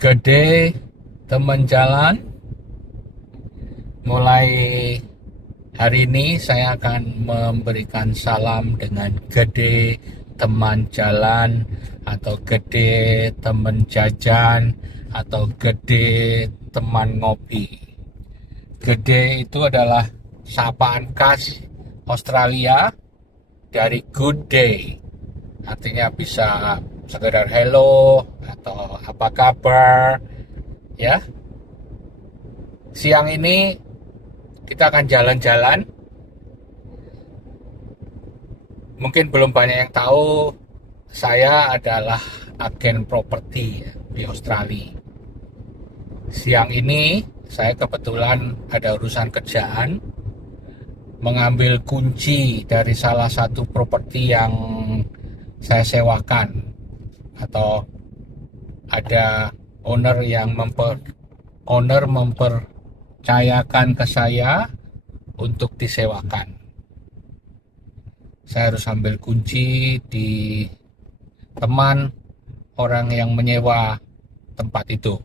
Gede teman jalan, mulai hari ini saya akan memberikan salam dengan gede teman jalan, atau gede teman jajan, atau gede teman ngopi. Gede itu adalah sapaan khas Australia dari good day. Artinya bisa sekedar hello atau apa kabar ya. Siang ini kita akan jalan-jalan. Mungkin belum banyak yang tahu, saya adalah agen properti di Australia. Siang ini saya kebetulan ada urusan kerjaan, mengambil kunci dari salah satu properti yang saya sewakan, atau ada owner mempercayakan ke saya untuk disewakan. Saya harus ambil kunci di teman orang yang menyewa tempat itu.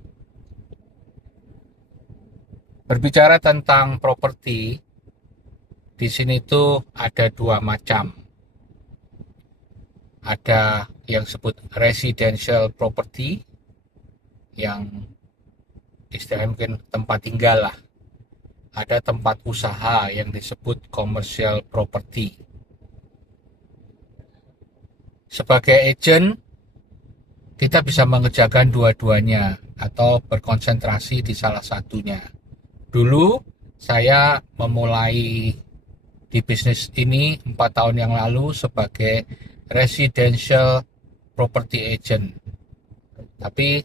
Berbicara tentang properti, di sini tuh ada dua macam. Ada yang disebut residential property, yang istilahnya mungkin tempat tinggal lah. Ada tempat usaha yang disebut commercial property. Sebagai agent, kita bisa mengerjakan dua-duanya atau berkonsentrasi di salah satunya. Dulu saya memulai di bisnis ini 4 tahun yang lalu sebagai residential property agent. Tapi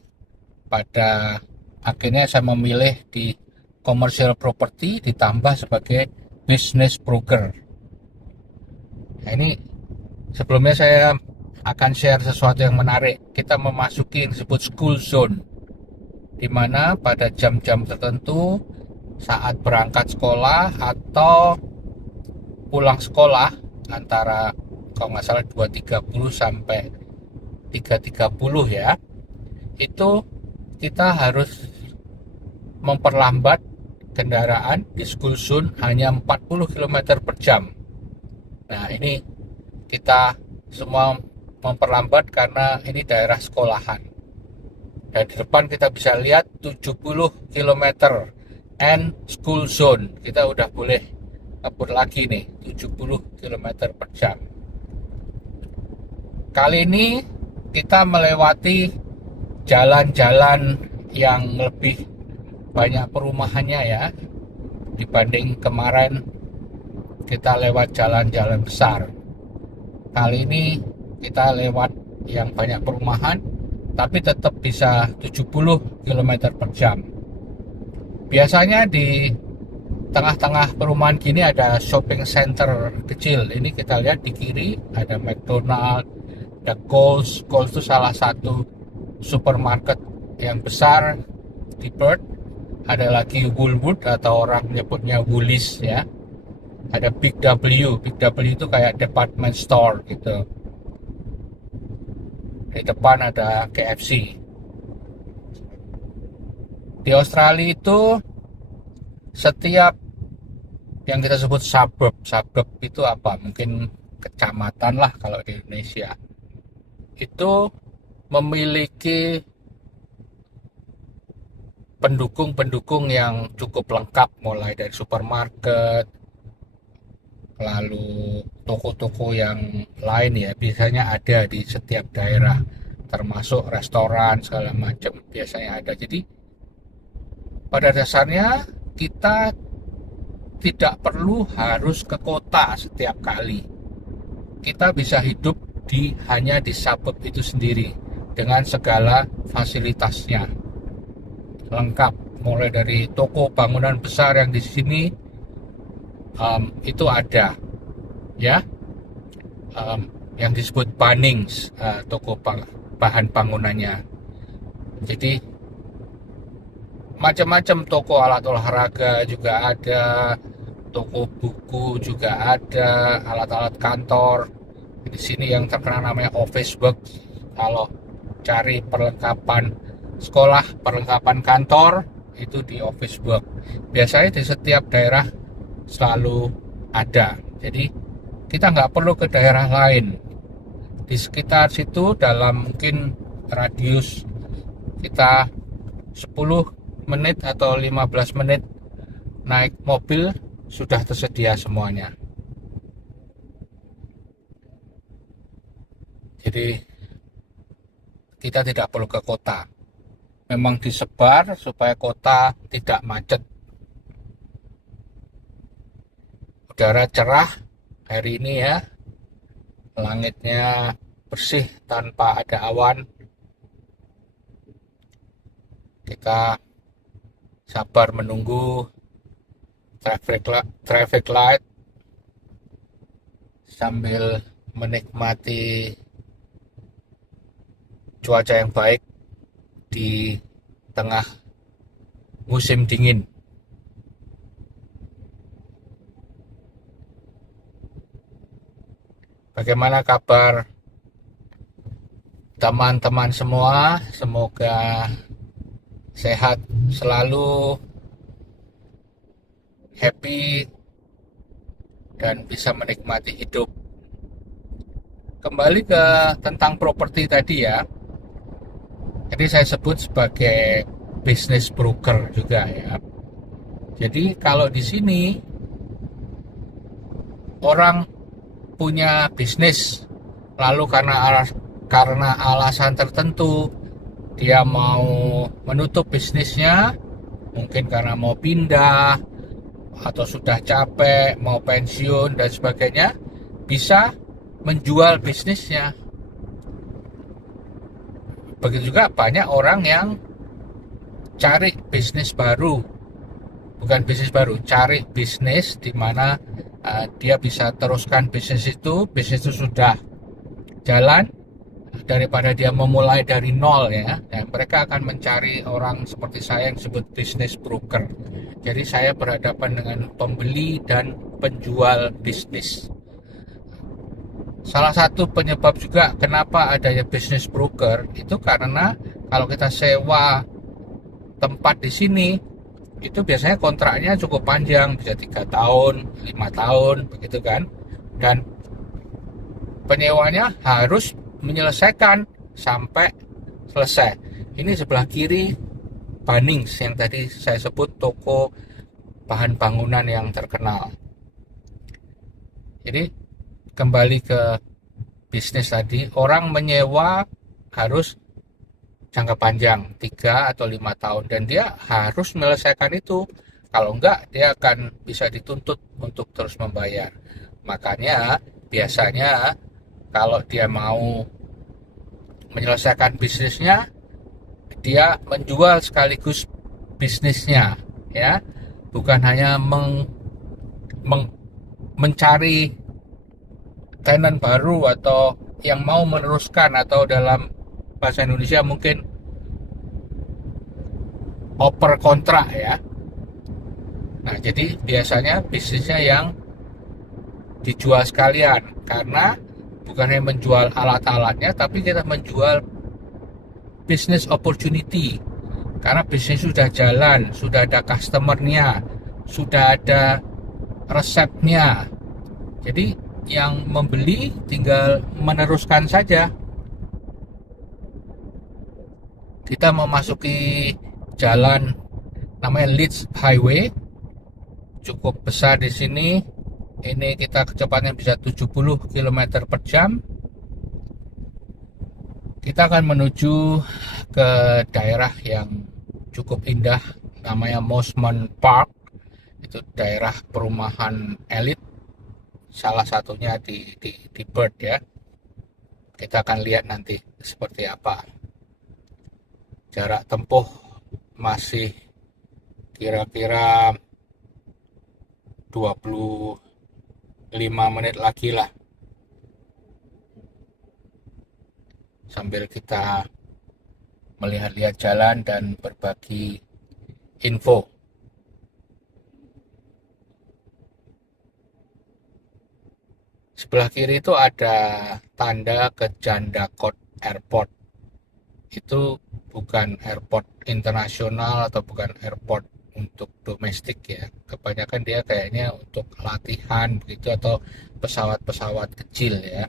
pada akhirnya saya memilih di commercial property ditambah sebagai business broker. Nah, ini sebelumnya saya akan share sesuatu yang menarik. Kita memasuki yang disebut school zone, di mana pada jam-jam tertentu saat berangkat sekolah atau pulang sekolah antara kalau nggak salah 2.30 sampai 3.30 ya, itu kita harus memperlambat kendaraan di school zone hanya 40 km per jam. Nah, ini kita semua memperlambat karena ini daerah sekolahan. Dan di depan kita bisa lihat 70 km and school zone. Kita udah boleh ngebut lagi nih, 70 km per jam. Kali ini kita melewati jalan-jalan yang lebih banyak perumahannya ya, dibanding kemarin kita lewat jalan-jalan besar. Kali ini kita lewat yang banyak perumahan, tapi tetap bisa 70 km per jam. Biasanya di tengah-tengah perumahan gini ada shopping center kecil. Ini kita lihat di kiri ada McDonald, ada Coles. Coles itu salah satu supermarket yang besar di Perth. Ada lagi Woolworth atau orang menyebutnya Woolies ya. Ada Big W. Big W itu kayak department store gitu. Di depan ada KFC. Di Australia itu setiap yang kita sebut suburb itu apa? Mungkin kecamatan lah kalau di Indonesia. Itu memiliki pendukung-pendukung yang cukup lengkap, mulai dari supermarket, lalu toko-toko yang lain ya, biasanya ada di setiap daerah, termasuk restoran segala macam biasanya ada. Jadi pada dasarnya kita tidak perlu harus ke kota setiap kali. Kita bisa hidup hanya di suburb itu sendiri dengan segala fasilitasnya lengkap, mulai dari toko bangunan besar yang di sini itu ada ya, yang disebut Bunnings, toko bahan bangunannya. Jadi macam-macam toko alat olahraga juga ada, toko buku juga ada, alat-alat kantor. Di sini yang terkenal namanya Office Works. Kalau cari perlengkapan sekolah, perlengkapan kantor, itu di office work. Biasanya di setiap daerah selalu ada. Jadi kita nggak perlu ke daerah lain. Di sekitar situ dalam mungkin radius kita 10 menit atau 15 menit naik mobil sudah tersedia semuanya. Jadi kita tidak perlu ke kota. Memang disebar supaya kota tidak macet. Udara cerah hari ini ya. Langitnya bersih tanpa ada awan. Kita sabar menunggu traffic light sambil menikmati cuaca yang baik di tengah musim dingin. Bagaimana kabar teman-teman semua? Semoga sehat selalu, happy, dan bisa menikmati hidup. Kembali ke tentang properti tadi ya. Jadi saya sebut sebagai business broker juga ya. Jadi kalau di sini orang punya bisnis, lalu karena alasan tertentu dia mau menutup bisnisnya, mungkin karena mau pindah atau sudah capek, mau pensiun dan sebagainya, bisa menjual bisnisnya. Begitu juga banyak orang yang cari bisnis baru, bukan bisnis baru, cari bisnis di mana dia bisa teruskan bisnis itu sudah jalan daripada dia memulai dari nol ya. Dan mereka akan mencari orang seperti saya yang disebut business broker. Jadi saya berhadapan dengan pembeli dan penjual bisnis. Salah satu penyebab juga kenapa adanya business broker itu karena kalau kita sewa tempat di sini itu biasanya kontraknya cukup panjang, bisa 3 tahun, 5 tahun, begitu kan. Dan penyewanya harus menyelesaikan sampai selesai. Ini sebelah kiri Bunnings yang tadi saya sebut toko bahan bangunan yang terkenal. Jadi kembali ke bisnis tadi, orang menyewa harus jangka panjang 3 atau 5 tahun dan dia harus menyelesaikan itu. Kalau enggak dia akan bisa dituntut untuk terus membayar. Makanya biasanya kalau dia mau menyelesaikan bisnisnya, dia menjual sekaligus bisnisnya ya, bukan hanya mencari tenant baru atau yang mau meneruskan, atau dalam bahasa Indonesia mungkin oper kontrak ya. Nah, jadi biasanya bisnisnya yang dijual sekalian, karena bukan hanya menjual alat-alatnya, tapi kita menjual business opportunity. Karena bisnis sudah jalan, sudah ada customernya, sudah ada resepnya. Jadi yang membeli tinggal meneruskan saja. Kita memasuki jalan namanya Leeds Highway, cukup besar di sini. Ini kita kecepatan bisa 70 km per jam. Kita akan menuju ke daerah yang cukup indah, namanya Mosman Park. Itu daerah perumahan elit, salah satunya di Perth ya. Kita akan lihat nanti seperti apa. Jarak tempuh masih kira-kira 25 menit lagi lah, sambil kita melihat-lihat jalan dan berbagi info. Sebelah kiri itu ada tanda ke Jandakot Airport. Itu bukan airport internasional atau bukan airport untuk domestik ya. Kebanyakan dia kayaknya untuk latihan begitu atau pesawat-pesawat kecil ya.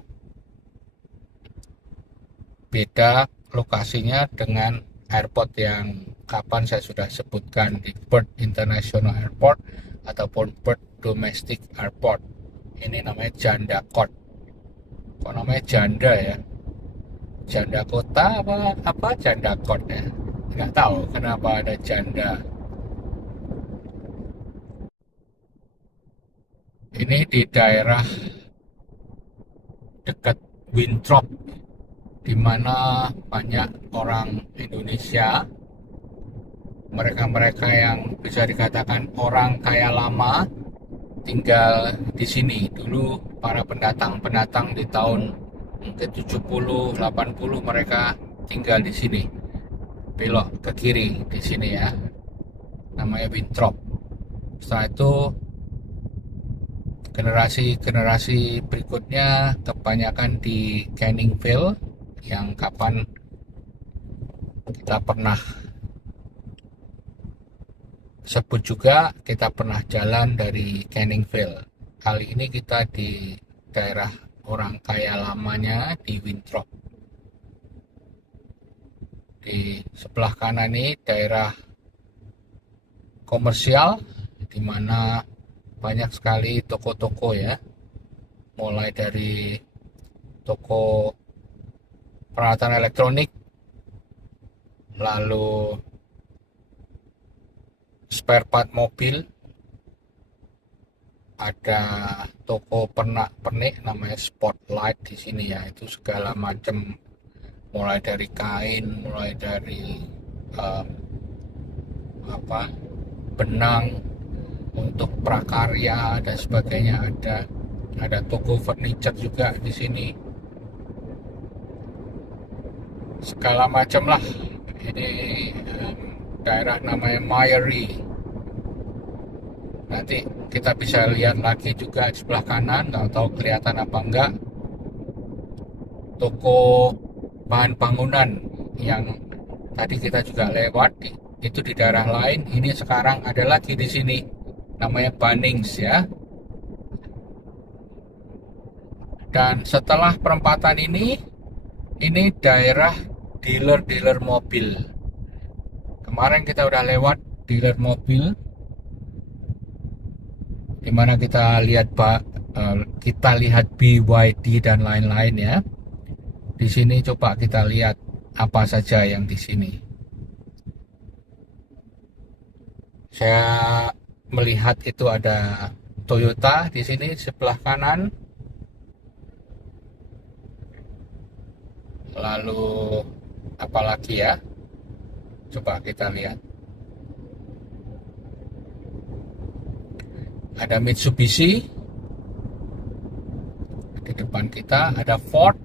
Beda lokasinya dengan airport yang kapan saya sudah sebutkan di Perth International Airport ataupun Perth Domestic Airport. Ini namanya Janda Court. Kok namanya janda ya? Janda kota apa janda court ya? Nggak tahu kenapa ada janda. Ini di daerah dekat Winthrop, di mana banyak orang Indonesia, mereka-mereka yang bisa dikatakan orang kaya lama, tinggal di sini. Dulu para pendatang-pendatang di tahun ke 70, 80 mereka tinggal di sini. Belok ke kiri di sini ya. Namanya Winthrop. Setelah itu generasi berikutnya kebanyakan di Canningville yang kapan kita pernah sebut juga, kita pernah jalan dari Canningville. Kali ini kita di daerah orang kaya lamanya di Winthrop. Di sebelah kanan ini daerah komersial di mana banyak sekali toko-toko ya, mulai dari toko peralatan elektronik, lalu spare part mobil, ada toko pernak-pernik namanya Spotlight di sini ya, itu segala macam, mulai dari kain, mulai dari benang untuk prakarya dan sebagainya. Ada toko furniture juga di sini, segala macam lah. Ini daerah namanya Myery. Nanti kita bisa lihat lagi juga di sebelah kanan, nggak tahu kelihatan apa enggak, toko bahan bangunan yang tadi kita juga lewat, itu di daerah lain. Ini sekarang ada lagi di sini, namanya Bunnings ya. Dan setelah perempatan ini daerah dealer-dealer mobil. Kemarin kita udah lewat dealer mobil, dimana kita lihat BYD dan lain-lain ya. Di sini coba kita lihat apa saja yang di sini. Saya melihat itu ada Toyota di sini sebelah kanan. Lalu apalagi ya? Coba kita lihat. Ada Mitsubishi di depan kita, ada Ford.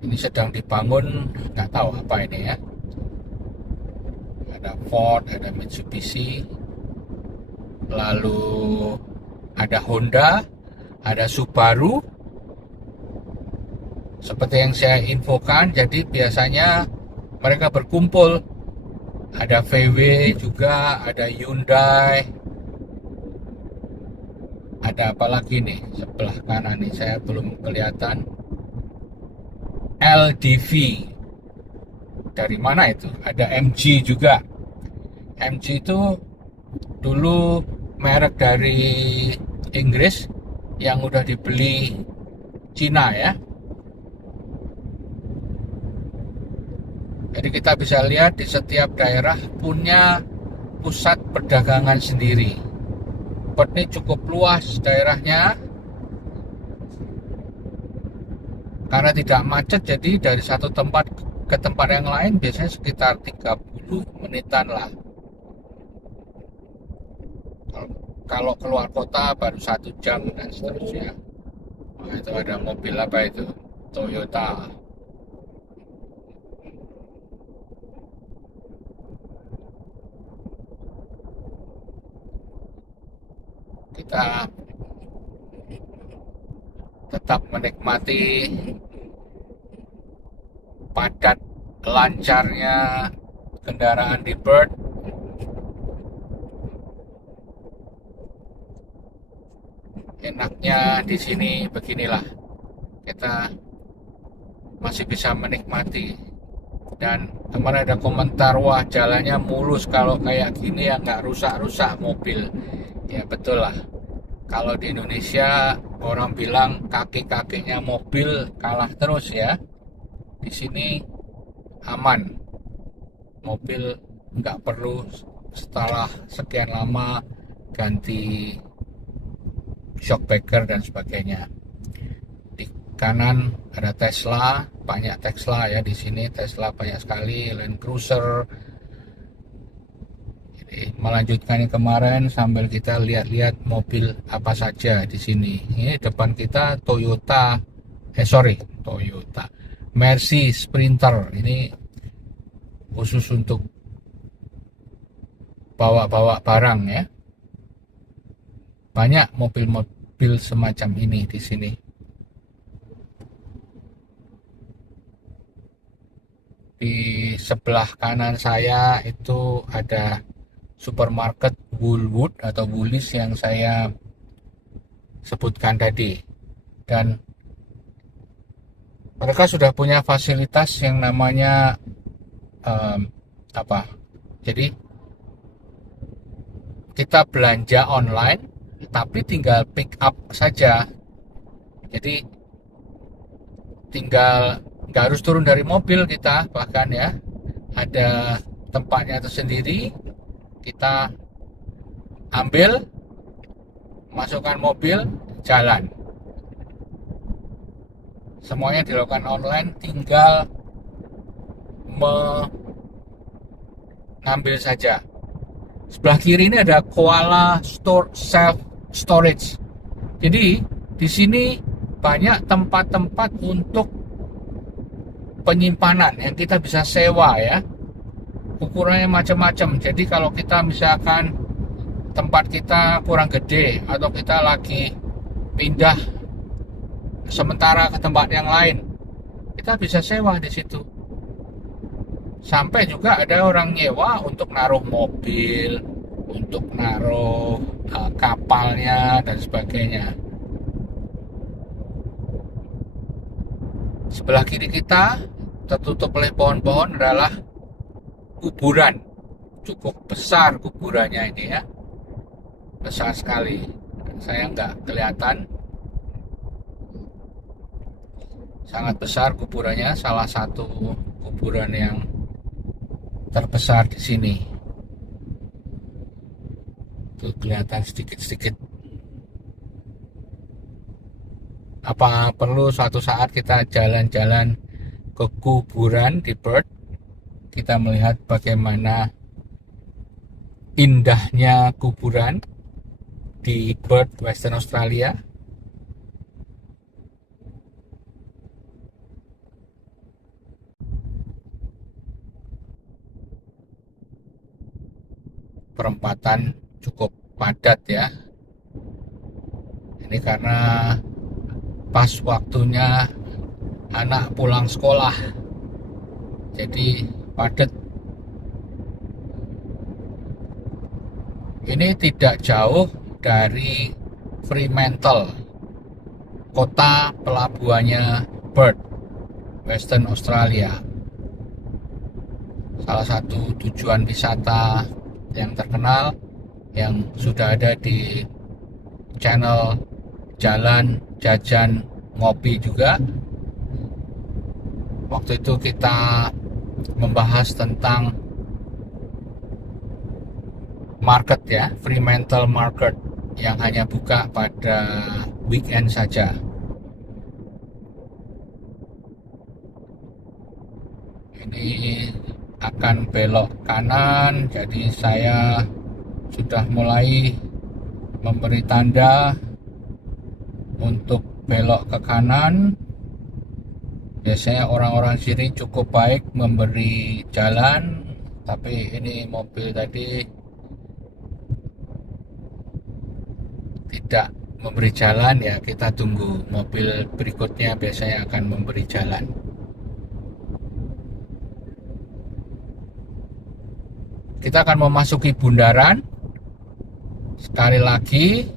Ini sedang dibangun, nggak tahu apa ini ya. Ada Ford, ada Mitsubishi, lalu ada Honda, ada Subaru. Seperti yang saya infokan, jadi biasanya mereka berkumpul. Ada VW juga, ada Hyundai. Ada apa lagi nih sebelah kanan nih, saya belum kelihatan. LDV. Dari mana itu? Ada MG juga. MG itu dulu merek dari Inggris yang udah dibeli Cina ya. Jadi kita bisa lihat di setiap daerah punya pusat perdagangan sendiri. Perth ini cukup luas daerahnya, karena tidak macet, jadi dari satu tempat ke tempat yang lain biasanya sekitar 30 menitan lah. Kalau keluar kota baru 1 jam dan seterusnya. Nah, itu ada mobil apa itu? Toyota. Kita tetap menikmati padat lancarnya kendaraan di Perth. Enaknya di sini beginilah, kita masih bisa menikmati. Dan kemarin ada komentar, wah jalannya mulus kalau kayak gini ya nggak rusak-rusak mobil. Ya betul lah, kalau di Indonesia orang bilang kaki-kakinya mobil kalah terus ya. Di sini aman, mobil nggak perlu setelah sekian lama ganti shock breaker dan sebagainya. Di kanan ada Tesla, banyak Tesla ya di sini. Tesla banyak sekali, Land Cruiser. Jadi melanjutkan yang kemarin sambil kita lihat-lihat mobil apa saja di sini. Ini depan kita Toyota Mercy Sprinter. Ini khusus untuk bawa-bawa barang ya. Banyak mobil-mobil semacam ini di sini. Di sebelah kanan saya itu ada supermarket Woolwood atau Woolies yang saya sebutkan tadi. Dan mereka sudah punya fasilitas yang namanya Jadi kita belanja online, tapi tinggal pick up saja. Jadi tinggal nggak harus turun dari mobil kita, bahkan ya ada tempatnya tersendiri. Kita ambil, masukkan mobil, jalan. Semuanya dilakukan online, tinggal mengambil saja. Sebelah kiri ini ada Koala Self Storage. Jadi di sini banyak tempat-tempat untuk penyimpanan yang kita bisa sewa ya. Ukurannya macam-macam. Jadi kalau kita misalkan tempat kita kurang gede atau kita lagi pindah sementara ke tempat yang lain, kita bisa sewa di situ. Sampai juga ada orang nyewa untuk naruh mobil, untuk naruh kapalnya dan sebagainya. Sebelah kiri kita tertutup oleh pohon-pohon adalah kuburan. Cukup besar kuburannya ini ya, besar sekali. Saya nggak kelihatan. Sangat besar kuburannya, salah satu kuburan yang terbesar di sini. Tuh kelihatan sedikit-sedikit. Apa perlu suatu saat kita jalan-jalan ke kuburan di Perth, kita melihat bagaimana indahnya kuburan di Perth, Western Australia. Perempatan cukup padat ya. Ini karena pas waktunya anak pulang sekolah, jadi padat. Ini tidak jauh dari Fremantle, kota pelabuhannya Perth, Western Australia. Salah satu tujuan wisata yang terkenal yang sudah ada di channel Jalan Jajan Ngopi juga. Waktu itu kita membahas tentang market ya, Fremantle Market yang hanya buka pada weekend saja. Ini akan belok kanan, jadi saya sudah mulai memberi tanda untuk belok ke kanan. Biasanya orang-orang sini cukup baik memberi jalan, tapi ini mobil tadi tidak memberi jalan ya. Kita tunggu mobil berikutnya, biasanya akan memberi jalan. Kita akan memasuki bundaran. Sekali lagi,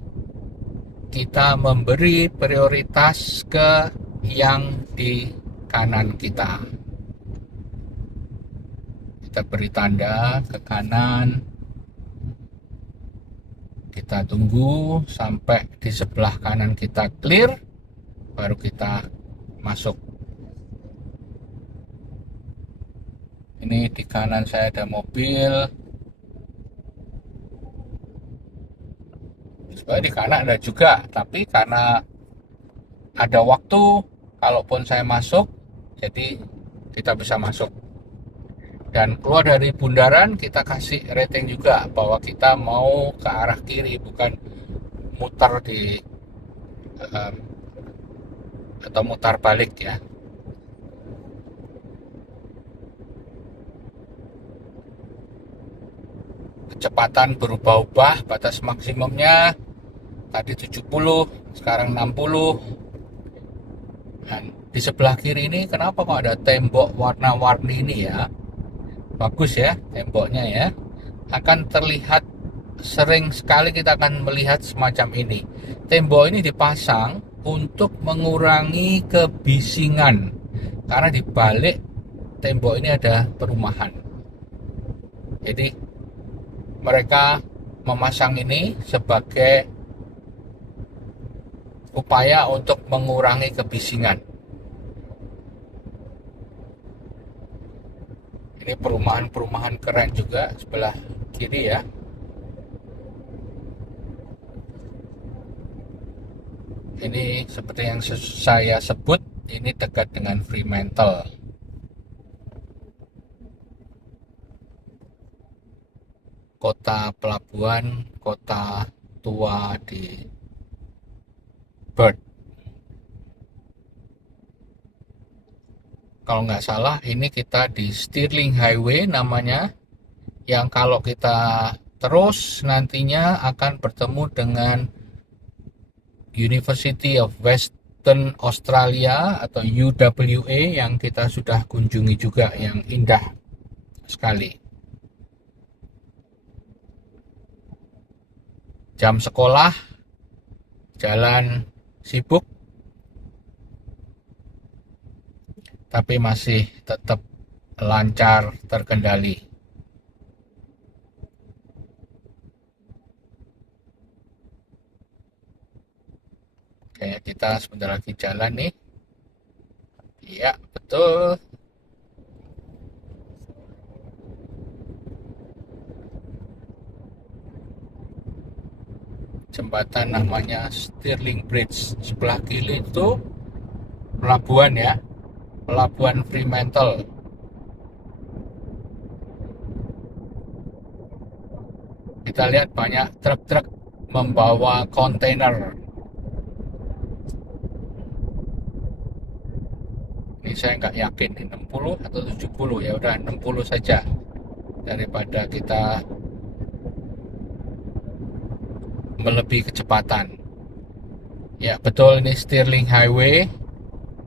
kita memberi prioritas ke yang di kanan kita. Kita beri tanda ke kanan. Kita tunggu sampai di sebelah kanan kita clear, baru kita masuk. Ini di kanan saya ada mobil. Sebenarnya di kanan ada juga, tapi karena ada waktu, kalaupun saya masuk, jadi kita bisa masuk. Dan keluar dari bundaran kita kasih rating juga bahwa kita mau ke arah kiri, bukan muter di atau mutar balik ya. Kecepatan berubah-ubah, batas maksimumnya tadi 70, sekarang 60. Dan di sebelah kiri ini kenapa kok ada tembok warna-warni ini ya? Bagus ya temboknya ya. Akan terlihat, sering sekali kita akan melihat semacam ini. Tembok ini dipasang untuk mengurangi kebisingan, karena di balik tembok ini ada perumahan. Jadi mereka memasang ini sebagai upaya untuk mengurangi kebisingan. Ini perumahan-perumahan keren juga sebelah kiri ya. Ini seperti yang saya sebut, ini dekat dengan Fremantle. Kota pelabuhan, kota tua di Perth. Kalau nggak salah ini kita di Stirling Highway namanya, yang kalau kita terus nantinya akan bertemu dengan University of Western Australia atau UWA yang kita sudah kunjungi juga, yang indah sekali. Jam sekolah, jalan sibuk, tapi masih tetap lancar, terkendali. Kayak kita sebentar lagi jalan nih. Iya, betul. Jembatan namanya Stirling Bridge. Sebelah kiri itu pelabuhan ya, pelabuhan Fremantle. Kita lihat banyak truk-truk membawa kontainer. Ini saya nggak yakin 60 atau 70, ya udah 60 saja, daripada kita melebihi kecepatan. Ya betul, ini Stirling Highway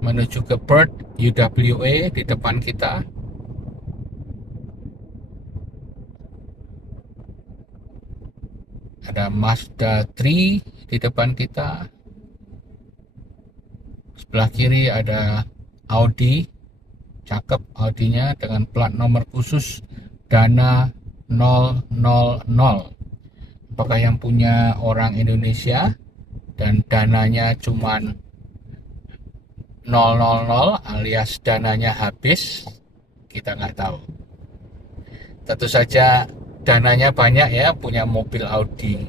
menuju ke Perth, UWA di depan kita. Ada Mazda 3 di depan kita. Sebelah kiri ada Audi, cakep Audinya dengan plat nomor khusus Dana 000. Apakah yang punya orang Indonesia dan dananya cuman 000 alias dananya habis, kita nggak tahu. Tentu saja dananya banyak ya, punya mobil Audi.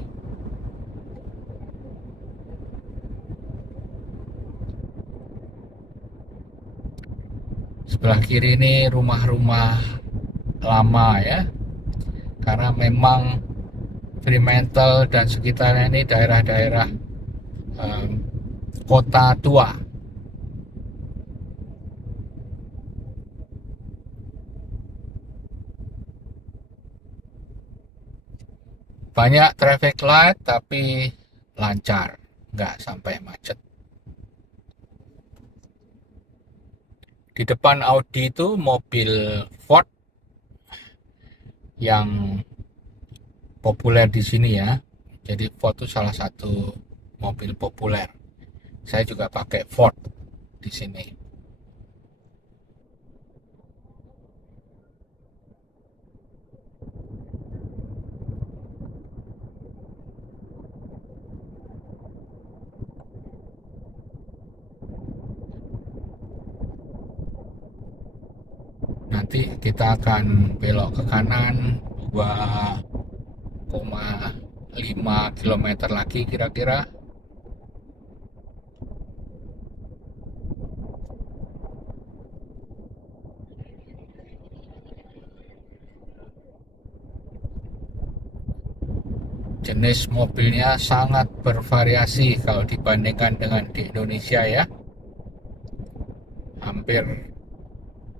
Sebelah kiri ini rumah-rumah lama ya, karena memang Fremantle dan sekitarnya ini daerah-daerah kota tua. Banyak traffic light tapi lancar, nggak sampai macet. Di depan Audi itu mobil Ford yang populer di sini ya. Jadi Ford itu salah satu mobil populer. Saya juga pakai Ford di sini. Nanti kita akan belok ke kanan 2,5 kilometer lagi kira-kira. Jenis mobilnya sangat bervariasi kalau dibandingkan dengan di Indonesia ya. Hampir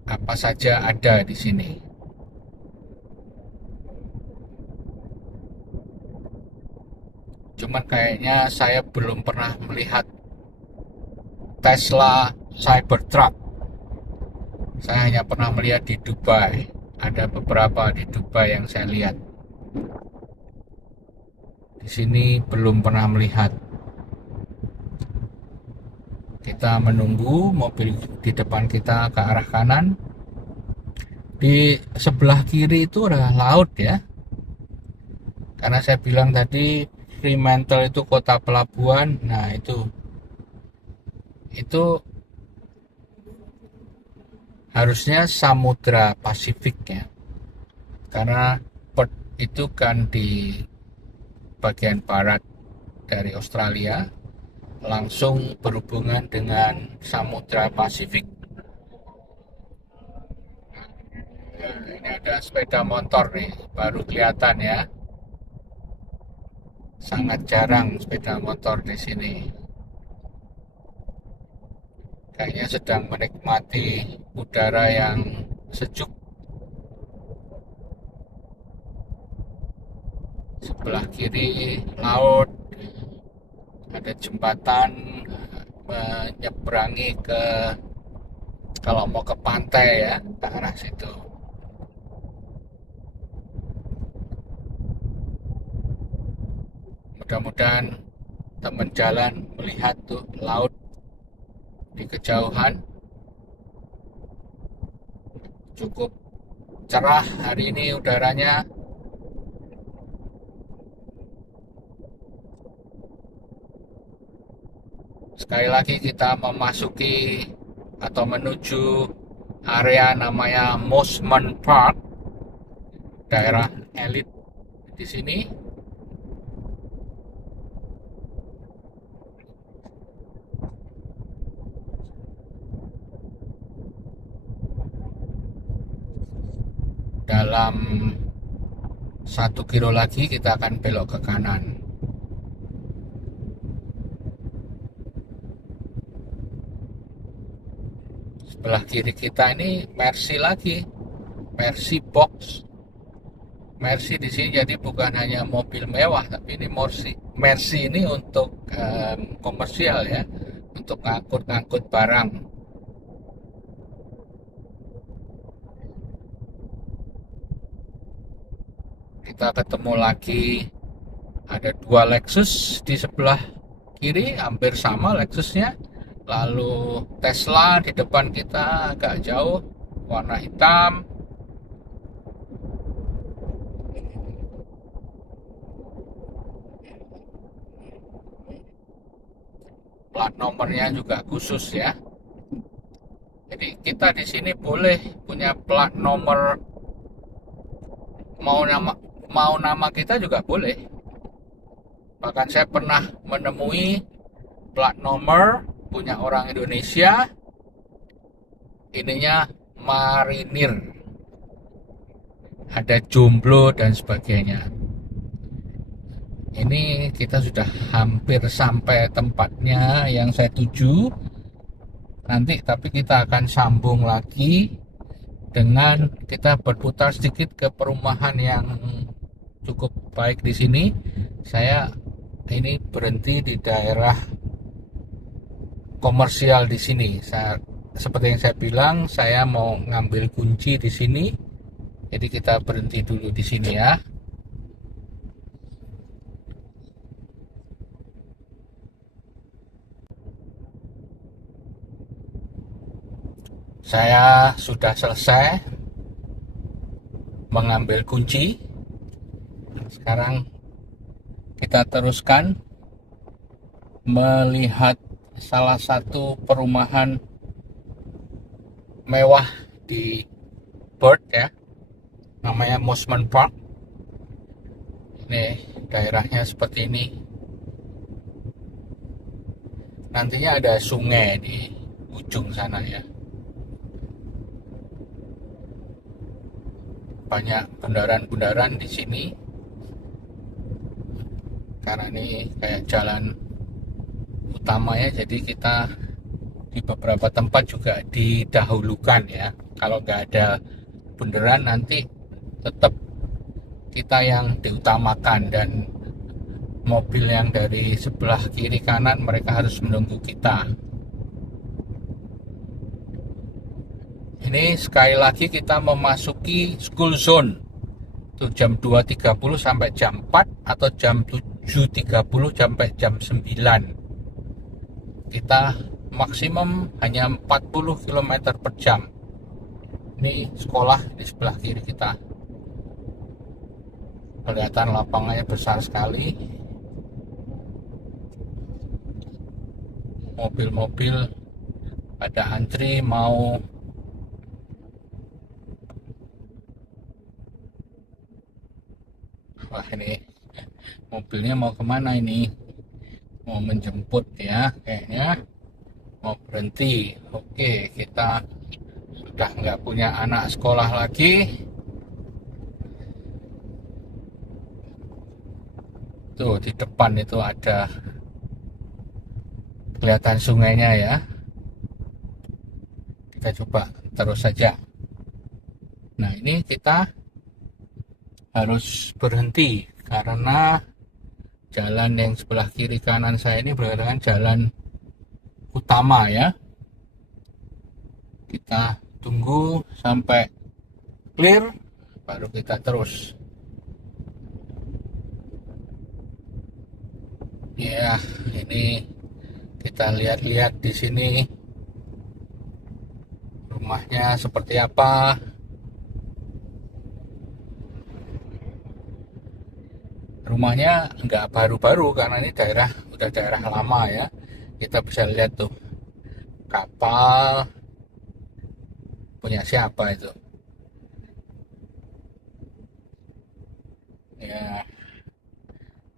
apa saja ada di sini. Cuman kayaknya saya belum pernah melihat Tesla Cybertruck. Saya hanya pernah melihat di Dubai. Ada beberapa di Dubai yang saya lihat. Di sini belum pernah melihat. Kita menunggu mobil di depan kita ke arah kanan. Di sebelah kiri itu adalah laut ya. Karena saya bilang tadi Fremantle itu kota pelabuhan. Nah, itu harusnya Samudra Pasifik ya. Karena Perth itu kan di bagian barat dari Australia, langsung berhubungan dengan Samudra Pasifik. Nah, ini ada sepeda motor nih, baru kelihatan ya. Sangat jarang sepeda motor di sini. Kayaknya sedang menikmati udara yang sejuk. Sebelah kiri laut, ada jembatan menyeberangi ke, kalau mau ke pantai ya, ke arah situ. Mudah-mudahan teman jalan melihat tuh laut di kejauhan. Cukup cerah hari ini udaranya. Sekali lagi kita memasuki atau menuju area namanya Mosman Park, daerah elit di sini. Dalam 1 kilo lagi kita akan belok ke kanan. Sebelah kiri kita ini Mercy lagi, Mercy Box. Mercy di sini jadi bukan hanya mobil mewah, tapi ini Mercy ini untuk komersial ya, untuk ngangkut-ngangkut barang. Kita ketemu lagi, ada 2 Lexus di sebelah kiri, hampir sama Lexusnya. Lalu Tesla di depan kita agak jauh, warna hitam. Plat nomornya juga khusus ya. Jadi kita di sini boleh punya plat nomor, mau nama kita juga boleh. Bahkan saya pernah menemui plat nomor punya orang Indonesia, ininya marinir, ada jomblo dan sebagainya. Ini kita sudah hampir sampai tempatnya yang saya tuju nanti, tapi kita akan sambung lagi dengan kita berputar sedikit ke perumahan yang cukup baik di sini. Saya ini berhenti di daerah komersial di sini. Seperti yang saya bilang, saya mau ngambil kunci di sini. Jadi kita berhenti dulu di sini ya. Saya sudah selesai mengambil kunci. Sekarang kita teruskan melihat salah satu perumahan mewah di Perth ya, namanya Mosman Park. Ini daerahnya seperti ini. Nantinya ada sungai di ujung sana ya. Banyak bundaran-bundaran di sini. Karena ini kayak jalan utama ya, jadi kita di beberapa tempat juga didahulukan ya. Kalau nggak ada bundaran nanti tetap kita yang diutamakan, dan mobil yang dari sebelah kiri kanan mereka harus menunggu kita. Ini sekali lagi kita memasuki school zone. Itu jam 2.30 sampai jam 4 atau jam 7.30 sampai jam 9. Kita maksimum hanya 40 km per jam. Ini sekolah di sebelah kiri kita. Kelihatan lapangannya besar sekali. Mobil-mobil pada antri mau wah, ini mobilnya mau kemana ini? Mau menjemput ya, kayaknya mau berhenti. Oke, kita sudah nggak punya anak sekolah lagi. Tuh di depan itu ada kelihatan sungainya ya. Kita coba terus saja. Nah, ini kita harus berhenti karena jalan yang sebelah kiri kanan saya ini berhadapan jalan utama ya. Kita tunggu sampai clear baru kita terus. Ya, ini kita lihat-lihat di sini rumahnya seperti apa. Rumahnya nggak baru-baru karena ini udah daerah lama ya. Kita bisa lihat tuh kapal punya siapa itu. Ya,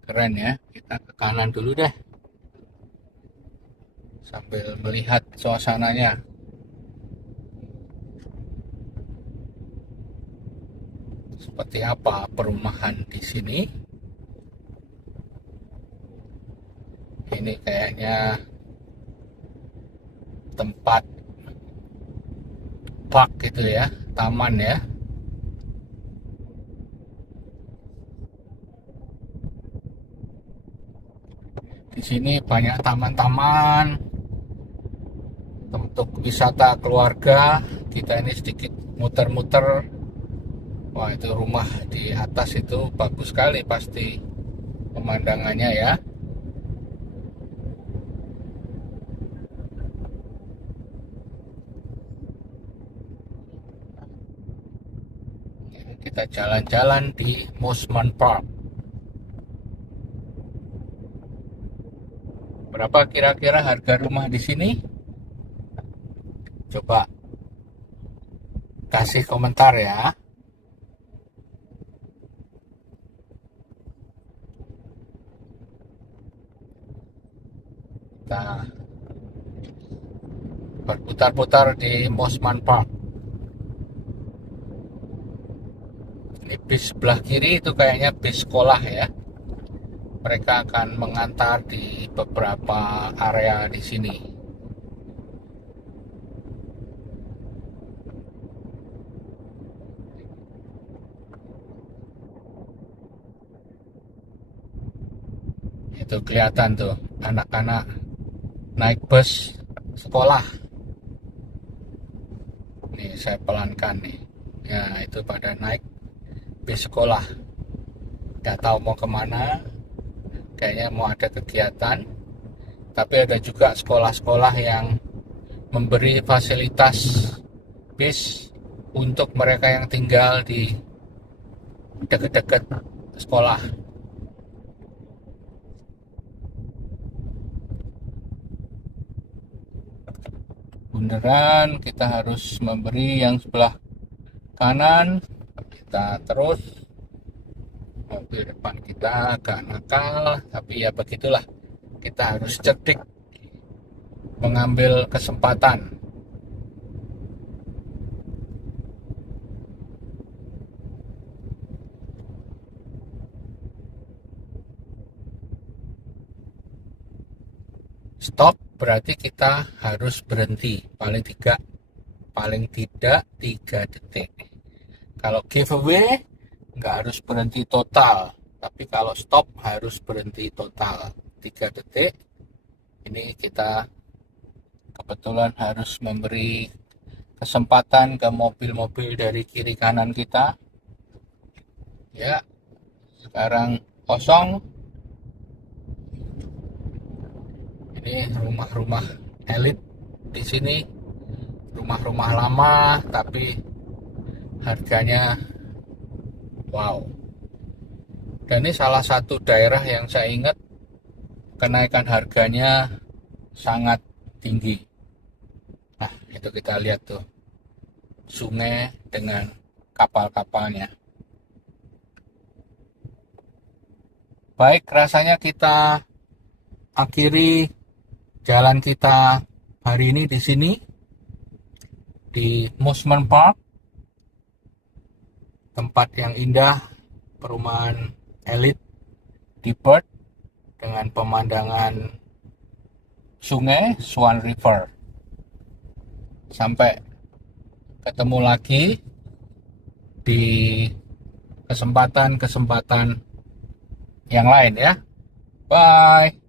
keren ya. Kita ke kanan dulu deh sambil melihat suasananya. Seperti apa perumahan di sini. Ini kayaknya tempat park gitu ya, taman ya. Di sini banyak taman-taman untuk wisata keluarga. Kita ini sedikit muter-muter. Wah, itu rumah di atas itu bagus sekali pasti pemandangannya ya. Kita jalan-jalan di Mosman Park. Berapa kira-kira harga rumah di sini? Coba kasih komentar ya. Kita berputar-putar di Mosman Park. Ini bis sebelah kiri itu kayaknya bis sekolah ya. Mereka akan mengantar di beberapa area di sini. Itu kelihatan tuh anak-anak naik bus sekolah. Nih saya pelankan nih. Ya, itu pada naik bis sekolah. Nggak tahu mau kemana, kayaknya mau ada kegiatan. Tapi ada juga sekolah-sekolah yang memberi fasilitas bis untuk mereka yang tinggal di dekat-dekat sekolah. Beneran kita harus memberi yang sebelah kanan, kita terus mobil depan kita agak nakal, tapi ya begitulah, kita harus cerdik mengambil kesempatan. Stop berarti kita harus berhenti paling tidak 3 detik. Kalau giveaway nggak harus berhenti total, tapi kalau stop harus berhenti total 3 detik. Ini kita kebetulan harus memberi kesempatan ke mobil-mobil dari kiri kanan kita. Ya, sekarang kosong. Ini rumah-rumah elit di sini, rumah-rumah lama tapi harganya wow. Dan ini salah satu daerah yang saya ingat kenaikan harganya sangat tinggi. Nah, itu kita lihat tuh, sungai dengan kapal-kapalnya. Baik, rasanya kita akhiri jalan kita hari ini di sini di Mosman Park, tempat yang indah, perumahan elit di Perth dengan pemandangan sungai Swan River. Sampai ketemu lagi di kesempatan-kesempatan yang lain ya. Bye.